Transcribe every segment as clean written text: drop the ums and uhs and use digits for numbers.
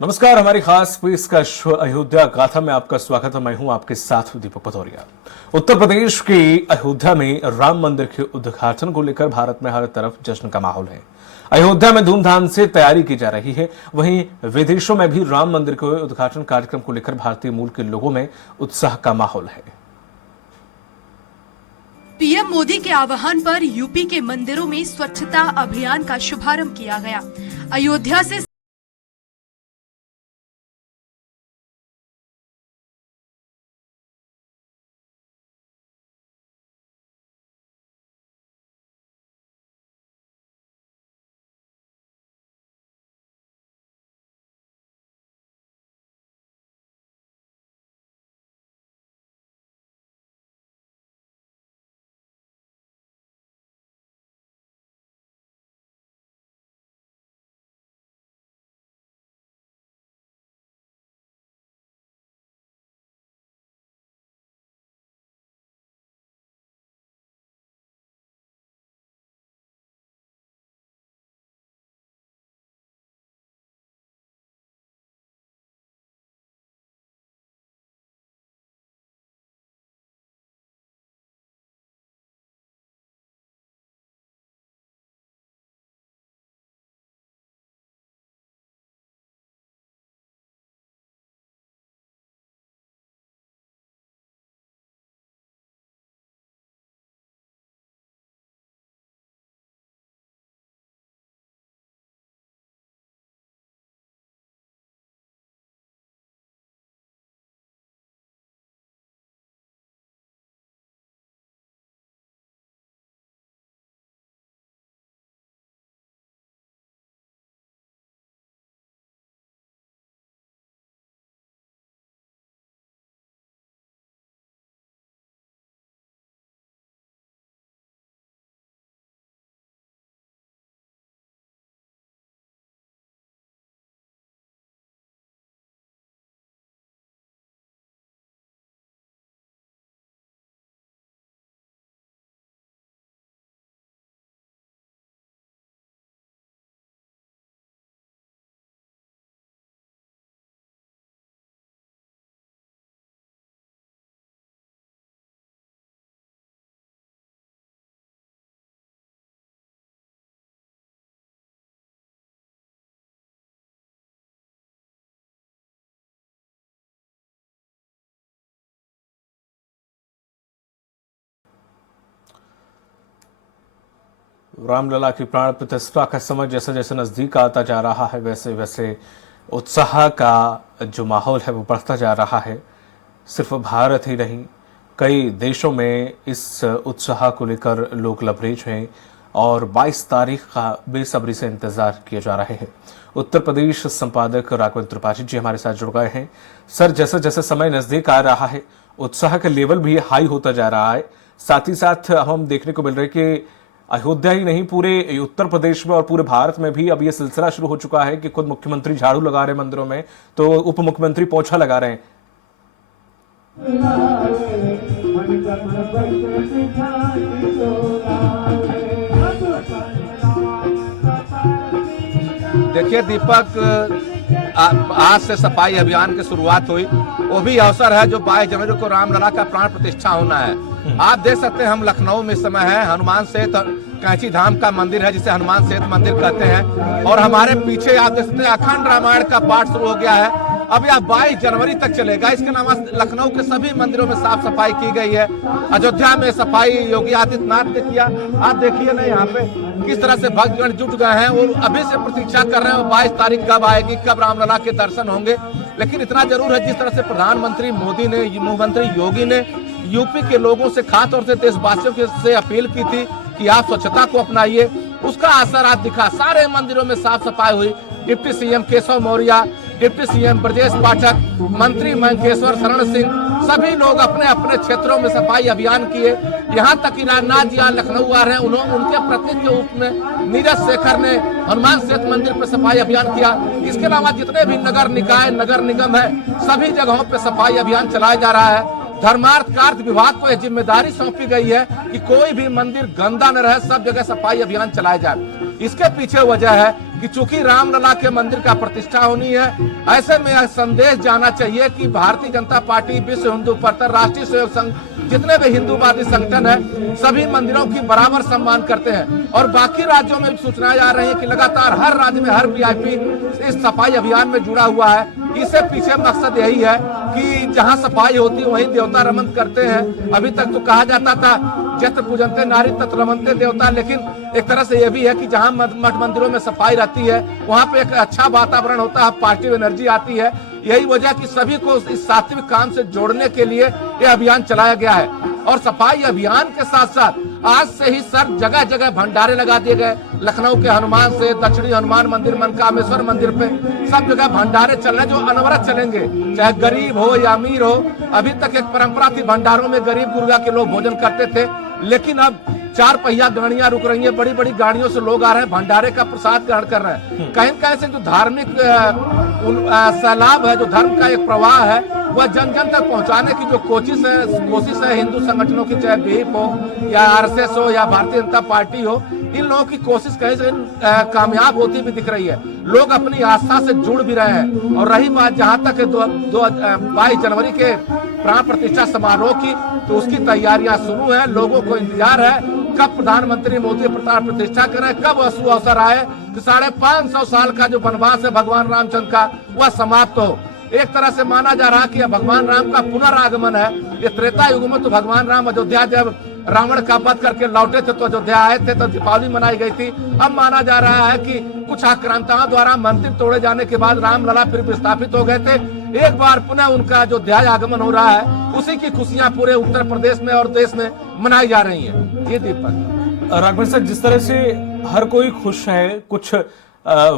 नमस्कार, हमारी खास पेशकश अयोध्या गाथा में आपका स्वागत है। मैं हूं आपके साथ दीपक पथौरिया। उत्तर प्रदेश के अयोध्या में राम मंदिर के उद्घाटन को लेकर भारत में हर तरफ जश्न का माहौल है। अयोध्या में धूमधाम से तैयारी की जा रही है। वहीं विदेशों में भी राम मंदिर के उद्घाटन कार्यक्रम को लेकर भारतीय मूल के लोगों में उत्साह का माहौल है। पीएम मोदी के आह्वान पर यूपी के मंदिरों में स्वच्छता अभियान का शुभारंभ किया गया। अयोध्या से रामलला की प्राण प्रतिष्ठा का समय जैसे जैसे नजदीक आता जा रहा है, वैसे वैसे उत्साह का जो माहौल है वो बढ़ता जा रहा है। सिर्फ भारत ही नहीं, कई देशों में इस उत्साह को लेकर लोग लबरेज हैं और 22 तारीख का बेसब्री से इंतजार किए जा रहे हैं। उत्तर प्रदेश संपादक राघवेंद्र त्रिपाठी जी हमारे साथ जुड़ गए हैं। सर, जैसे जैसे समय नजदीक आ रहा है, उत्साह का लेवल भी हाई होता जा रहा है। साथ ही साथ हम देखने को मिल रहे कि अयोध्या ही नहीं, पूरे उत्तर प्रदेश में और पूरे भारत में भी अब ये सिलसिला शुरू हो चुका है कि खुद मुख्यमंत्री झाड़ू लगा रहे हैं मंदिरों में, तो उप मुख्यमंत्री पोछा लगा रहे हैं। देखिए दीपक, आज से सफाई अभियान की शुरुआत हुई। वो भी अवसर है जो 22 जनवरी को रामलला का प्राण प्रतिष्ठा होना है। आप देख सकते हैं हम लखनऊ में इस समय है। हनुमान सेठ कैंची धाम का मंदिर है जिसे हनुमान सेठ मंदिर कहते हैं, और हमारे पीछे आप देख सकते हैं अखंड रामायण का पाठ शुरू हो गया है। अब यह 22 जनवरी तक चलेगा। इसके अलावा लखनऊ के सभी मंदिरों में साफ सफाई की गई है। अयोध्या में सफाई योगी आदित्यनाथ ने किया। आप देखिए ना यहाँ पे किस तरह से भक्तगण जुट गए हैं और अभी से प्रतीक्षा कर रहे हैं 22 तारीख कब आएगी, कब रामलला के दर्शन होंगे। लेकिन इतना जरूर है, जिस तरह से प्रधानमंत्री मोदी ने, मुख्यमंत्री योगी ने यूपी के लोगों से, खासतौर से देशवासियों से अपील की थी कि आप स्वच्छता को अपनाइए, उसका असर आज दिखा। सारे मंदिरों में साफ सफाई हुई। Deputy CM Keshav Maurya, deputy CM Brajesh Pathak, मंत्री मंकेश्वर शरण सिंह, सभी लोग अपने अपने क्षेत्रों में सफाई अभियान किए। यहाँ तक कि राजनाथ जी आज लखनऊ आ रहे हैं, उनके प्रतिनिधि के रूप में नीरज शेखर ने हनुमान सेठ मंदिर पर सफाई अभियान किया। इसके अलावा जितने भी नगर निकाय, नगर निगम है, सभी जगहों पर सफाई अभियान चलाया जा रहा है। धर्मार्थ कार्य विभाग को यह जिम्मेदारी सौंपी गई है कि कोई भी मंदिर गंदा न रहे, सब जगह सफाई अभियान चलाया जाए। इसके पीछे वजह है कि चूंकि रामलला के मंदिर का प्रतिष्ठा होनी है, ऐसे में यह संदेश जाना चाहिए कि भारतीय जनता पार्टी, विश्व हिंदू परिषद, राष्ट्रीय स्वयं संघ, जितने भी हिंदूवादी संगठन है, सभी मंदिरों की बराबर सम्मान करते हैं। और बाकी राज्यों में भी सूचनाएं आ रही है कि लगातार हर राज्य में हर वीआईपी इस सफाई अभियान में जुड़ा हुआ है। इससे पीछे मकसद यही है कि जहां सफाई होती है वहीं देवता रमन करते हैं। अभी तक तो कहा जाता था जत्र पूजनते नारी तत्र रमनते देवता, लेकिन एक तरह से यह भी है कि जहां मठ मंदिरों में सफाई रहती है वहां पे एक अच्छा वातावरण होता है, पॉजिटिव एनर्जी आती है। यही वजह कि सभी को इस सात्विक काम से जोड़ने के लिए यह अभियान चलाया गया है। और सफाई अभियान के साथ साथ आज से ही सब जगह जगह भंडारे लगा दिए गए। लखनऊ के हनुमान से दक्षिणी हनुमान मंदिर, मनकामेश्वर मंदिर पे सब जगह भंडारे चल रहे जो अनवरत चलेंगे, चाहे गरीब हो या अमीर हो। अभी तक एक परंपरा थी, भंडारों में गरीब गुरबा के लोग भोजन करते थे, लेकिन अब 4 पहिया गाड़ियां रुक रही हैं, बड़ी बड़ी गाड़ियों से लोग आ रहे हैं, भंडारे का प्रसाद ग्रहण कर रहे हैं। कहीं कहीं से जो धार्मिक सैलाब है, जो धर्म का एक प्रवाह है, वह जन जन तक पहुंचाने की जो कोशिश है हिंदू संगठनों की, चाहे बीएफ हो या आरएसएस हो या भारतीय जनता पार्टी हो, इन लोगों की कोशिश कहीं से कामयाब होती भी दिख रही है। लोग अपनी आस्था से जुड़ भी रहे हैं। और रही बात जहां तक 22 जनवरी के प्राण प्रतिष्ठा समारोह की, तो उसकी तैयारियां शुरू हैं। लोगों को इंतजार है कब प्रधानमंत्री मोदी प्राण प्रतिष्ठा करें, कब अवसर आए कि 550 साल का जो वनवास है भगवान रामचंद्र का, वह समाप्त हो। एक तरह से माना जा रहा है कि भगवान राम का पुनरागमन है। ये त्रेता युग में तो भगवान राम अयोध्या जब रावण का वध करके लौटे थे तो अयोध्या आए थे तो दीपावली मनाई गई थी। अब माना जा रहा है कि कुछ आक्रांताओं द्वारा मंदिर तोड़े जाने के बाद रामलला फिर विस्थापित हो गए थे, एक बार पुनः उनका अयोध्या आगमन हो रहा है। उसी की खुशियां पूरे उत्तर प्रदेश में और देश में मनाई जा रही है। ये दीपक राघवेंद्र सर, जिस तरह से हर कोई खुश है, कुछ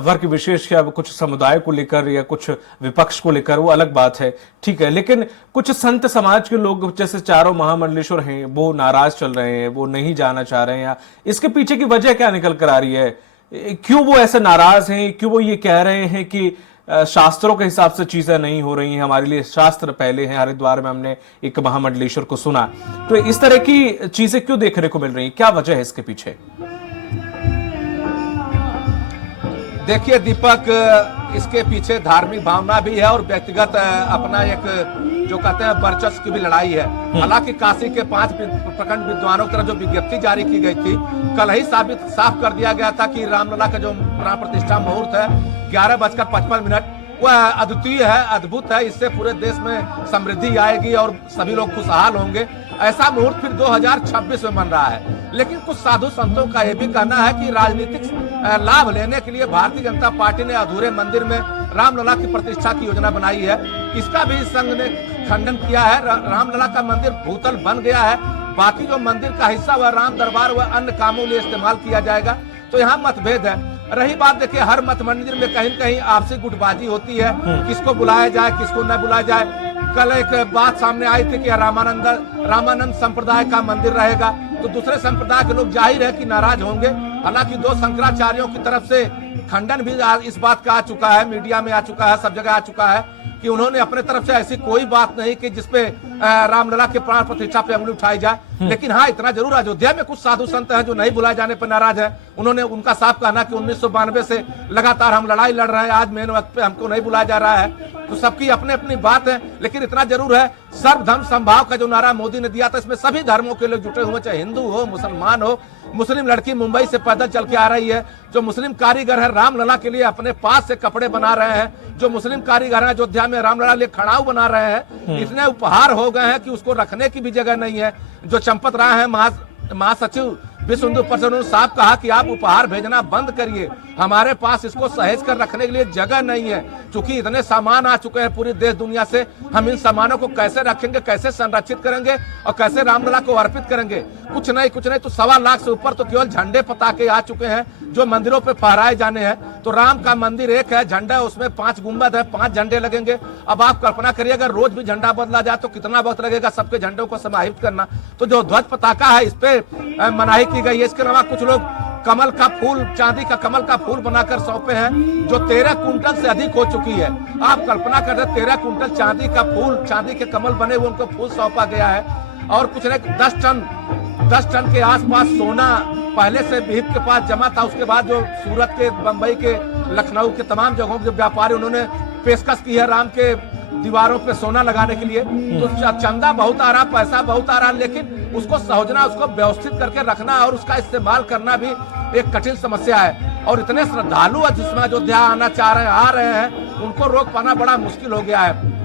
वर्ग विशेष या कुछ समुदाय को लेकर या कुछ विपक्ष को लेकर, वो अलग बात है, ठीक है, लेकिन कुछ संत समाज के लोग जैसे चारों महामंडलेश्वर हैं वो नाराज चल रहे हैं, वो नहीं जाना चाह रहे हैं। इसके पीछे की वजह क्या निकल कर आ रही है? क्यों वो ऐसे नाराज हैं? क्यों वो ये कह रहे हैं कि शास्त्रों के हिसाब से चीजें नहीं हो रही हैं, हमारे लिए शास्त्र पहले हैं? हरिद्वार में हमने एक महामंडलेश्वर को सुना, तो इस तरह की चीजें क्यों देखने को मिल रही हैं? क्या वजह है इसके पीछे? देखिए दीपक, इसके पीछे धार्मिक भावना भी है और व्यक्तिगत अपना एक जो कहते हैं वर्चस्व की भी लड़ाई है। हालांकि काशी के 5 प्रखंड विद्वानों की तरफ जो विज्ञप्ति जारी की गई थी, कल ही साफ कर दिया गया था कि रामलला का जो प्राण प्रतिष्ठा मुहूर्त है 11:55, वह अद्वितीय है, अद्भुत है। इससे पूरे देश में समृद्धि आएगी और सभी लोग खुशहाल होंगे। ऐसा मुहूर्त फिर 2026 में बन रहा है। लेकिन कुछ साधु संतों का यह भी कहना है कि राजनीतिक लाभ लेने के लिए भारतीय जनता पार्टी ने अधूरे मंदिर में रामलला की प्रतिष्ठा की योजना बनाई है। इसका भी संघ ने खंडन किया है। रामलला का मंदिर भूतल बन गया है, बाकी जो मंदिर का हिस्सा वह राम दरबार व अन्य कामों के लिए इस्तेमाल किया जाएगा। तो यहाँ मतभेद है। रही बात, देखिए हर मठ मंदिर में कहीं कहीं आपसी गुटबाजी होती है, किसको बुलाया जाए किसको न बुलाया जाए। कल एक बात सामने आई थी कि रामानंद संप्रदाय का मंदिर रहेगा, तो दूसरे संप्रदाय के लोग जाहिर है कि नाराज होंगे। हालांकि 2 शंकराचार्यों की तरफ से खंडन भी इस बात का आ चुका है, मीडिया में आ चुका है, सब जगह आ चुका है कि उन्होंने अपने तरफ से ऐसी कोई बात नहीं कि जिसपे रामलला के प्राण प्रतिष्ठा पे अंगुली उठाई जाए। लेकिन हाँ, इतना जरूर अयोध्या में कुछ साधु संत हैं जो नहीं बुलाए जाने पर नाराज है। उन्होंने उनका साफ कहना कि 1992 से लगातार हम लड़ाई लड़ रहे हैं, आज मेन वक्त पे हमको नहीं बुलाया जा रहा है। तो सबकी अपनी अपनी बात है, लेकिन इतना जरूर है, सर्वधर्म समभाव का जो नारा मोदी ने दिया था, इसमें सभी धर्मों के लोग जुटे हुए, चाहे हिंदू हो, मुसलमान हो। मुस्लिम लड़की मुंबई से पैदल चल के आ रही है, जो मुस्लिम कारीगर है रामलला के लिए अपने पास से कपड़े बना रहे हैं, जो मुस्लिम कारीगर है अयोध्या में रामलला लिए खड़ाऊ बना रहे हैं। इतने उपहार हो गए हैं कि उसको रखने की भी जगह नहीं है। जो चंपत राय है महासचिव विश्व हिंदू परिषद, उन्होंने साफ कहा कि आप उपहार भेजना बंद करिए, हमारे पास इसको सहेज कर रखने के लिए जगह नहीं है। चूंकि इतने सामान आ चुके हैं पूरी देश दुनिया से, हम इन सामानों को कैसे रखेंगे, कैसे संरक्षित करेंगे और कैसे रामलला को अर्पित करेंगे? कुछ नहीं तो 1.25 लाख से ऊपर तो केवल झंडे पताके आ चुके हैं जो मंदिरों पे फहराए जाने हैं। तो राम का मंदिर एक है, झंडा उसमें 5 गुंबद है, 5 झंडे लगेंगे। अब आप कल्पना करिए अगर रोज भी झंडा बदला जाए तो कितना वक्त लगेगा सबके झंडों को समाहित करना। तो जो ध्वज पताका है इस पे मनाही की गई है। इसके अलावा कुछ लोग कमल का फूल, चांदी का कमल का फूल बनाकर सौंपे हैं, जो 13 कुंटल से अधिक हो चुकी है। आप कल्पना करते 13 कुंटल चांदी का फूल, चांदी के कमल बने हुए उनको फूल सौंपा गया है। और कुछ नहीं 10 टन के आसपास सोना पहले से विहित के पास जमा था। उसके बाद जो सूरत के, बंबई के, लखनऊ के तमाम जगहों के व्यापारी उन्होंने पेशकश की है राम के दीवारों पे सोना लगाने के लिए। तो चंदा बहुत आ रहा, पैसा बहुत आ रहा, लेकिन उसको सहोजना, उसको व्यवस्थित करके रखना और उसका इस्तेमाल करना भी एक कठिन समस्या है। और इतने श्रद्धालु जिसमें अयोध्या आना चाह रहे हैं, आ रहे हैं, उनको रोक पाना बड़ा मुश्किल हो गया है।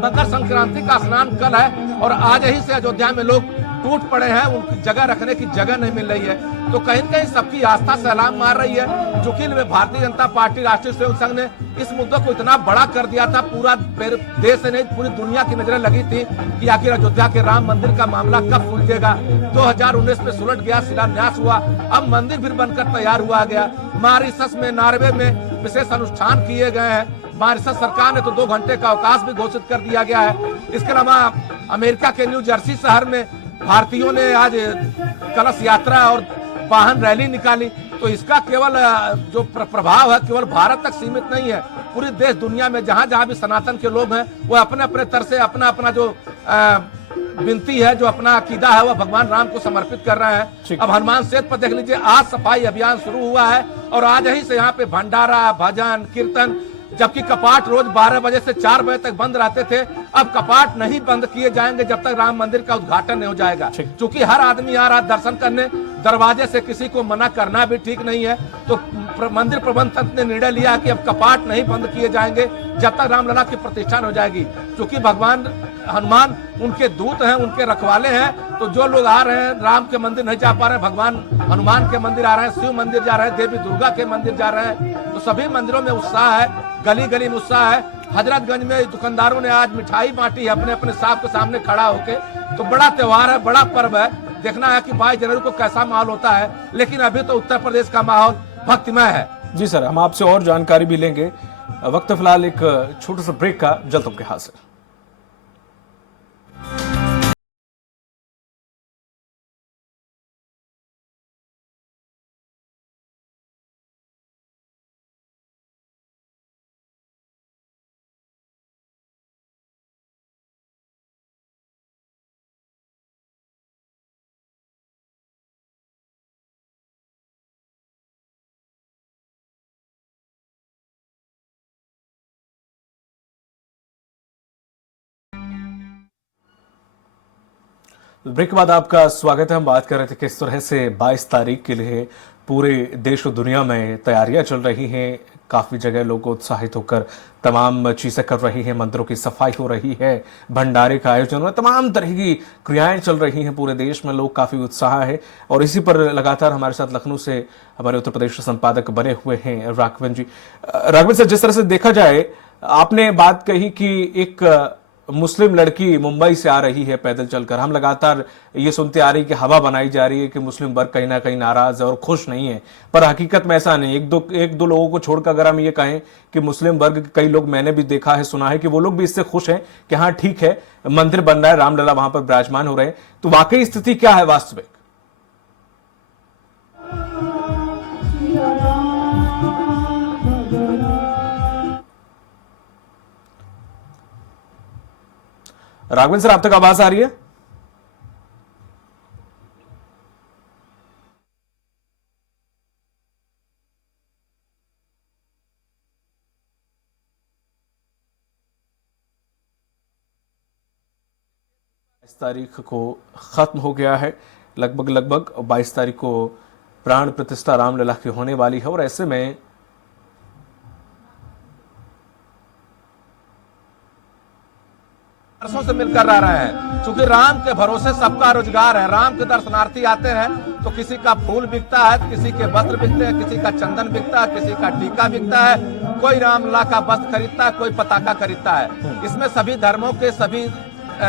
मकर संक्रांति का स्नान कल है और आज ही से अयोध्या में लोग टूट पड़े हैं, उनकी जगह रखने की जगह नहीं मिल रही है। तो कहीं न कहीं सबकी आस्था सलाम मार रही है। चूंकि भारतीय जनता पार्टी, राष्ट्रीय स्वयं संघ ने इस मुद्दे को इतना बड़ा कर दिया था, पूरा देश से नहीं पूरी दुनिया की नजरें लगी थी कि आखिर अयोध्या के राम मंदिर का मामला कब सुलझेगा। 2019 में सुलझ गया, शिलान्यास हुआ, अब मंदिर भी बनकर तैयार हुआ गया। मॉरिशस में, नॉर्वे में विशेष अनुष्ठान किए गए हैं। मॉरिशस सरकार ने तो 2 घंटे का अवकाश भी घोषित कर दिया गया है। इसके अलावा अमेरिका के न्यू जर्सी शहर में भारतीयों ने आज कलश यात्रा और वाहन रैली निकाली। तो इसका केवल जो प्रभाव है केवल भारत तक सीमित नहीं है, पूरी देश दुनिया में जहां जहां भी सनातन के लोग हैं वो अपने अपने तरह से अपना अपना जो विनती है, जो अपना अकीदा है, वह भगवान राम को समर्पित कर रहे हैं। अब हनुमान सेतु पर देख लीजिए, आज सफाई अभियान शुरू हुआ है और आज ही से यहाँ पे भंडारा, भजन, कीर्तन, जबकि कपाट रोज 12 बजे से 4 बजे तक बंद रहते थे, अब कपाट नहीं बंद किए जाएंगे जब तक राम मंदिर का उद्घाटन नहीं हो जाएगा। क्योंकि हर आदमी आ रहा दर्शन करने, दरवाजे से किसी को मना करना भी ठीक नहीं है। तो मंदिर प्रबंधक ने निर्णय लिया कि अब कपाट नहीं बंद किए जाएंगे जब तक रामलला की प्रतिष्ठा हो जाएगी। क्योंकि भगवान हनुमान उनके दूत हैं, उनके रखवाले हैं। तो जो लोग आ रहे हैं, राम के मंदिर नहीं जा पा रहे हैं, भगवान हनुमान के मंदिर आ रहे हैं, शिव मंदिर जा रहे हैं, देवी दुर्गा के मंदिर जा रहे हैं। तो सभी मंदिरों में उत्साह है, गली गली में उत्साह है। हजरतगंज में दुकानदारों ने आज मिठाई बांटी है अपने अपने साहब के सामने खड़ा होके। तो बड़ा त्योहार है, बड़ा पर्व है। देखना है कि 22 जनवरी को कैसा माहौल होता है। लेकिन अभी तो उत्तर प्रदेश का माहौल भक्तिमय है। जी सर, हम आपसे और जानकारी भी लेंगे। वक्त फिलहाल एक छोटे से ब्रेक का, जल्द आपके हाथ से। ब्रेक के बाद आपका स्वागत है। हम बात कर रहे थे किस तरह से 22 तारीख के लिए पूरे देश और दुनिया में तैयारियां चल रही हैं। काफ़ी जगह लोग उत्साहित होकर तमाम चीज़ें कर रही हैं, मंदिरों की सफाई हो रही है, भंडारे का आयोजन हो, तमाम तरह की क्रियाएं चल रही हैं। पूरे देश में लोग काफ़ी उत्साह है और इसी पर लगातार हमारे साथ लखनऊ से हमारे उत्तर प्रदेश संपादक बने हुए हैं राघवन जी। राघवन सर, जिस तरह से देखा जाए, आपने बात कही कि एक मुस्लिम लड़की मुंबई से आ रही है पैदल चलकर। हम लगातार ये सुनते आ रही कि हवा बनाई जा रही है कि मुस्लिम वर्ग कहीं ना कहीं नाराज है और खुश नहीं है, पर हकीकत में ऐसा नहीं। एक दो लोगों को छोड़कर अगर हम ये कहें कि मुस्लिम वर्ग, कई लोग मैंने भी देखा है, सुना है कि वो लोग भी इससे खुश हैं कि हाँ ठीक है, मंदिर बन रहा है, रामलला वहां पर विराजमान हो रहे हैं। तो वाकई स्थिति क्या है वास्तविक? राघवन सर, आप तक आवाज आ रही है? इस तारीख को खत्म हो गया है, लगभग 22 तारीख को प्राण प्रतिष्ठा रामलला की होने वाली है। और ऐसे में वर्षों से मिलकर रह रहे हैं। क्योंकि राम के भरोसे सबका रोजगार है। राम के दर्शनार्थी आते हैं तो किसी का फूल बिकता है, किसी के वस्त्र बिकते हैं, किसी का चंदन बिकता है, किसी का टीका बिकता है, कोई रामलला का वस्त्र खरीदता है, कोई पताका खरीदता है। इसमें सभी धर्मों के, सभी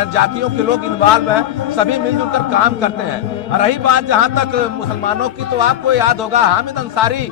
जातियों के लोग इन्वॉल्व हैं, सभी मिलजुल कर काम करते हैं। रही बात जहां तक मुसलमानों की, तो आपको याद होगा हामिद अंसारी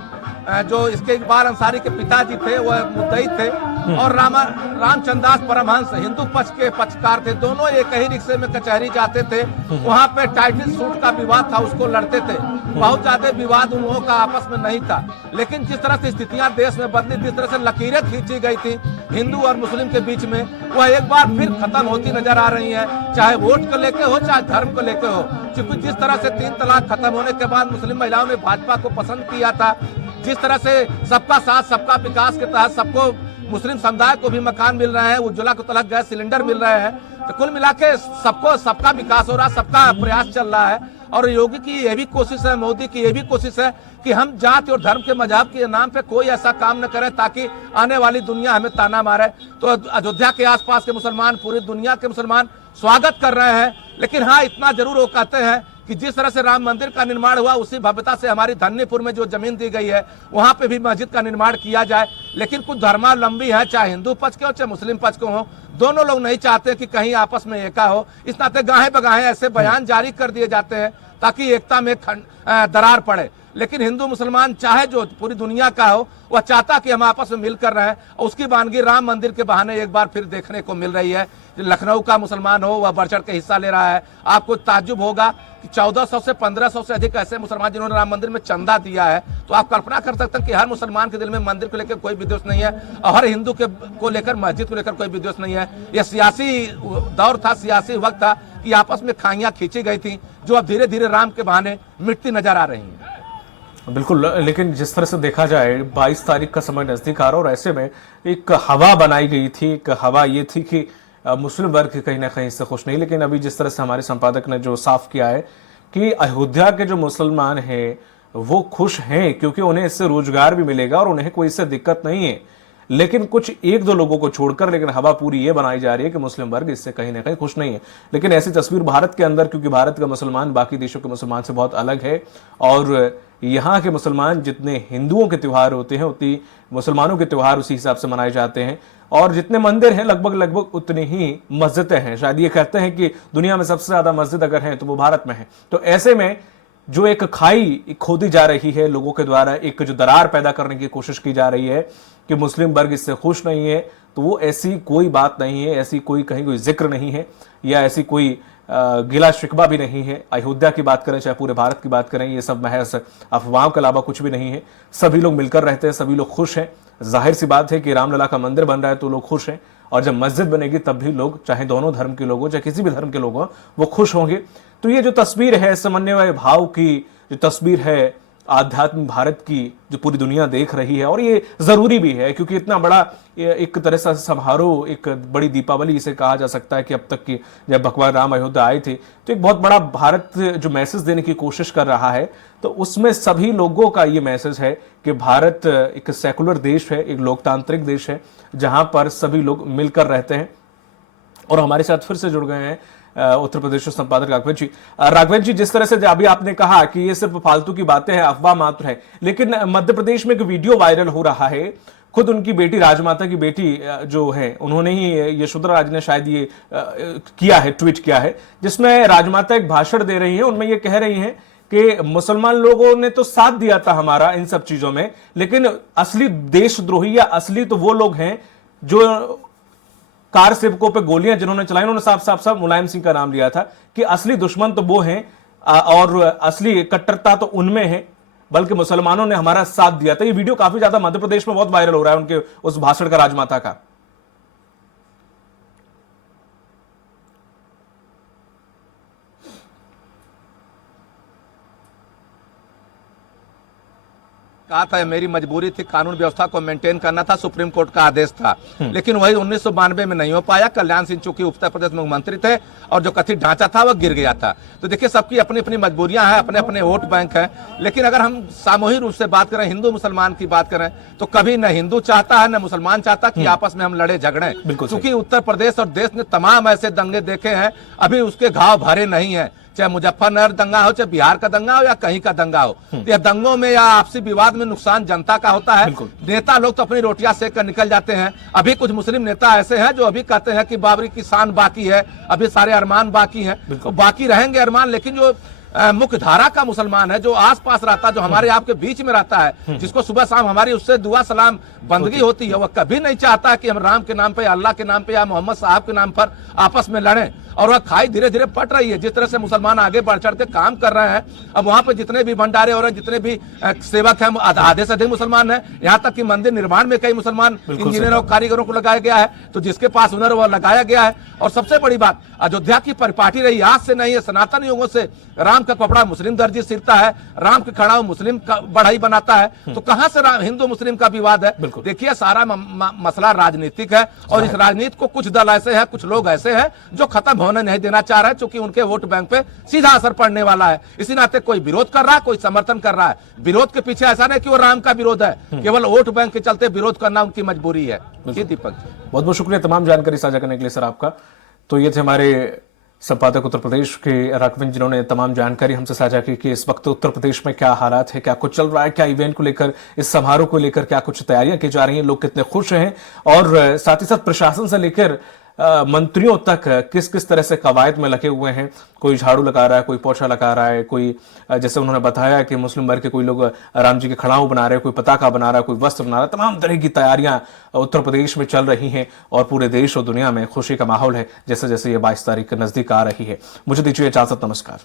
जो इसके इकबाल अंसारी के पिताजी थे वह मुद्दई थे, और रामचंद्र दास परमहंस हिंदू पक्ष के पक्षकार थे। दोनों एक ही रिक्शे में कचहरी जाते थे। वहां पे टाइटल सूट का विवाद था, उसको लड़ते थे। बहुत ज्यादा विवाद उन लोगों का आपस में नहीं था, लेकिन जिस तरह से स्थितियां देश में बदली, जिस तरह से लकीरें खींची गई थी हिंदू और मुस्लिम के बीच में, वह एक बार फिर खत्म होती नजर आ रही है, चाहे वोट को लेके हो चाहे धर्म को लेके हो। क्योंकि जिस तरह से 3 तलाक खत्म होने के बाद मुस्लिम महिलाओं ने भाजपा को पसंद किया था, जिस तरह से सबका साथ सबका विकास के तहत सबको मुस्लिम समुदाय को भी मकान मिल रहे हैं, उज्ज्वला को तहत गैस सिलेंडर मिल रहे हैं, तो कुल मिला के सबको सबका विकास हो रहा है, सबका प्रयास चल रहा है। और योगी की ये भी कोशिश है, मोदी की ये भी कोशिश है कि हम जाति और धर्म के मजहब के नाम पे कोई ऐसा काम न करें ताकि आने वाली दुनिया हमें ताना मारे। तो अयोध्या के आसपास के मुसलमान, पूरी दुनिया के मुसलमान स्वागत कर रहे हैं। लेकिन हाँ, इतना जरूर वो कहते हैं कि जिस तरह से राम मंदिर का निर्माण हुआ उसी भव्यता से हमारी धन्यपुर में जो जमीन दी गई है वहां पे भी मस्जिद का निर्माण किया जाए। लेकिन कुछ धर्मावलंबी है, चाहे हिंदू पक्ष के हो चाहे मुस्लिम पक्ष के हो, दोनों लोग नहीं चाहते कि कहीं आपस में एका हो। इस नाते गाहे बगाहे ऐसे बयान जारी कर दिए जाते हैं ताकि एकता में दरार पड़े। लेकिन हिंदू मुसलमान चाहे जो पूरी दुनिया का हो, वह चाहता कि हम आपस में मिलकर रहें, और उसकी वानगी राम मंदिर के बहाने एक बार फिर देखने को मिल रही है। लखनऊ का मुसलमान हो वह बढ़ चढ़ के हिस्सा ले रहा है। आपको ताज्जुब होगा कि 1400 से 1500 से अधिक ऐसे मुसलमान जिन्होंने राम मंदिर में चंदा दिया है। तो आप कल्पना कर सकते हैं कि हर मुसलमान के दिल में मंदिर को लेकर कोई विद्वेष नहीं है, और हर हिंदू को लेकर मस्जिद को लेकर कोई विद्वेष नहीं है। यह सियासी दौर था, सियासी वक्त था कि आपस में खाइयां खींची गई थी, जो अब धीरे धीरे राम के बहाने मिटती नजर आ रही हैं। बिल्कुल, लेकिन जिस तरह से देखा जाए 22 तारीख का समय नजदीक आ रहा, और ऐसे में एक हवा बनाई गई थी। एक हवा ये थी कि मुस्लिम वर्ग कहीं ना कहीं इससे खुश नहीं। लेकिन अभी जिस तरह से हमारे संपादक ने जो साफ किया है कि अयोध्या के जो मुसलमान हैं वो खुश हैं, क्योंकि उन्हें इससे रोजगार भी मिलेगा और उन्हें कोई इससे दिक्कत नहीं है। लेकिन कुछ 1-2 लोगों को छोड़कर, लेकिन हवा पूरी ये बनाई जा रही है कि मुस्लिम वर्ग इससे कहीं ना कहीं खुश नहीं है। लेकिन ऐसी तस्वीर भारत के अंदर, क्योंकि भारत का मुसलमान बाकी देशों के मुसलमान से बहुत अलग है, और यहाँ के मुसलमान जितने हिंदुओं के त्यौहार होते हैं उतनी मुसलमानों के त्यौहार उसी हिसाब से मनाए जाते हैं, और जितने मंदिर हैं लगभग उतनी ही मस्जिदें हैं। शायद ये कहते हैं कि दुनिया में सबसे ज्यादा मस्जिद अगर हैं तो वो भारत में है। तो ऐसे में जो एक खाई खोदी जा रही है लोगों के द्वारा, एक जो दरार पैदा करने की कोशिश की जा रही है कि मुस्लिम वर्ग इससे खुश नहीं है, तो वो ऐसी कोई बात नहीं है, ऐसी कोई कहीं कोई जिक्र नहीं है, या ऐसी कोई गिला शिकवा भी नहीं है। अयोध्या की बात करें चाहे पूरे भारत की बात करें, ये सब महज अफवाहों के अलावा कुछ भी नहीं है। सभी लोग मिलकर रहते हैं, सभी लोग खुश हैं। जाहिर सी बात है कि रामलला का मंदिर बन रहा है तो लोग खुश हैं, और जब मस्जिद बनेगी तब भी लोग, चाहे दोनों धर्म के लोग हो चाहे किसी भी धर्म के लोग हो, वो खुश होंगे। तो ये जो तस्वीर है समन्वय भाव की, जो तस्वीर है आध्यात्मिक भारत की, जो पूरी दुनिया देख रही है, और ये जरूरी भी है क्योंकि इतना बड़ा एक तरह से समारोह, एक बड़ी दीपावली इसे कहा जा सकता है कि अब तक की, जब भगवान राम अयोध्या आए थे तो एक बहुत बड़ा भारत जो मैसेज देने की कोशिश कर रहा है, तो उसमें सभी लोगों का ये मैसेज है कि भारत एक सेकुलर देश है, एक लोकतांत्रिक देश है, जहां पर सभी लोग मिलकर रहते हैं। और हमारे साथ फिर से जुड़ गए हैं उत्तर प्रदेश के संपादक राघवेंद्र जी। राघवेंद्र जी, जिस तरह से अभी आपने कहा कि ये सिर्फ फालतू की बातें हैं, अफवाह मात्र है, लेकिन मध्य प्रदेश में एक वीडियो वायरल हो रहा है, खुद उनकी बेटी, राजमाता की बेटी जो है, उन्होंने ही, यशोधरा राज ने शायद ये किया है, ट्वीट किया है, जिसमें राजमाता एक भाषण दे रही है। उनमें ये कह रही हैं कि मुसलमान लोगों ने तो साथ दिया था हमारा इन सब चीजों में, लेकिन असली देशद्रोही या असली तो वो लोग हैं जो कार सेवकों पे गोलियां जिन्होंने चलाई, उन्होंने साफ मुलायम सिंह का नाम लिया था कि असली दुश्मन तो वो हैं और असली कट्टरता तो उनमें है, बल्कि मुसलमानों ने हमारा साथ दिया था। ये वीडियो काफी ज्यादा मध्य प्रदेश में बहुत वायरल हो रहा है, उनके उस भाषण का, राजमाता का। कहा था मेरी मजबूरी थी, कानून व्यवस्था को मेंटेन करना था, सुप्रीम कोर्ट का आदेश था, लेकिन वही 1992 में नहीं हो पाया। कल्याण सिंह चूंकि उत्तर प्रदेश मुख्यमंत्री थे और जो कथित ढांचा था वह गिर गया था। तो देखिए, सबकी अपनी अपनी मजबूरियां हैं, अपने अपने वोट बैंक है। लेकिन अगर हम सामूहिक रूप से बात करें, हिंदू मुसलमान की बात करें, तो कभी न हिंदू चाहता है न मुसलमान चाहता कि आपस में हम लड़े झगड़े, क्योंकि उत्तर प्रदेश और देश ने तमाम ऐसे दंगे देखे हैं, अभी उसके घाव भरे नहीं है। चाहे मुजफ्फरनगर दंगा हो, चाहे बिहार का दंगा हो, या कहीं का दंगा हो, या दंगों में या आपसी विवाद में नुकसान जनता का होता है। नेता लोग तो अपनी रोटियां सेक कर निकल जाते हैं। अभी कुछ मुस्लिम नेता ऐसे हैं जो अभी कहते हैं कि बाबरी की शान बाकी है, अभी सारे अरमान बाकी हैं, तो बाकी रहेंगे अरमान, लेकिन जो मुख्य धारा का मुसलमान है, जो आसपास रहता है, जो हमारे आपके बीच में रहता है, जिसको सुबह शाम हमारी उससे दुआ सलाम बंदगी होती है, वह कभी नहीं चाहता कि हम राम के नाम पे, अल्लाह के नाम पे या मोहम्मद साहब के नाम पर आपस में लड़ें। और वह खाई धीरे धीरे पट रही है। जिस तरह से मुसलमान आगे बढ़ चढ़ के काम कर रहे हैं, अब वहां पे जितने भी भंडारे हो रहे हैं, जितने भी सेवक हैं, आधे से अधिक मुसलमान हैं। यहाँ तक कि मंदिर निर्माण में कई मुसलमान इंजीनियरों कारीगरों को लगाया गया है। तो जिसके पास हुनर वह लगाया गया है। और सबसे बड़ी बात, अयोध्या की परिपाटी रही, आज से नहीं है, सनातन युगों से राम का कपड़ा मुस्लिम दर्जी सिलता है, राम के खड़ाऊ मुस्लिम बढ़ाई बनाता है। तो कहां से हिंदू मुस्लिम का विवाद है? देखिए, सारा मसला राजनीतिक है। और इस राजनीति को कुछ दल ऐसे हैं, कुछ लोग ऐसे हैं जो खत्म होने नहीं देना चाह रहे हैं, क्योंकि उनके वोट बैंक पे सीधा असर पड़ने वाला है। इसी नाते कोई विरोध कर रहा है, कोई समर्थन कर रहा है। विरोध के पीछे ऐसा नहीं कि वो राम का विरोध है, केवल वोट बैंक के चलते विरोध करना उनकी मजबूरी है। जी दीपक, बहुत बहुत शुक्रिया तमाम जानकारी साझा करने के लिए सर आपका। तो ये थे हमारे संपादक उत्तर प्रदेश के राघवेंद्र, जिन्होंने तमाम जानकारी हमसे साझा की कि इस वक्त उत्तर प्रदेश में क्या हालात है, क्या कुछ चल रहा है, क्या इवेंट को लेकर, इस समारोह को लेकर क्या कुछ तैयारियां की जा रही हैं, लोग कितने खुश हैं, और साथ ही साथ प्रशासन से लेकर मंत्रियों तक किस किस तरह से कवायद में लगे हुए हैं। कोई झाड़ू लगा रहा है, कोई पोछा लगा रहा है, कोई जैसे उन्होंने बताया कि मुस्लिम वर्ग के कोई लोग राम जी के खड़ाऊ बना रहे हैं, कोई पताका बना रहा है, कोई वस्त्र बना रहा है। तमाम तरह की तैयारियां उत्तर प्रदेश में चल रही हैं और पूरे देश और दुनिया में खुशी का माहौल है जैसे जैसे ये 22 तारीख नजदीक आ रही है। मुझे दीजिए इजाजत, नमस्कार।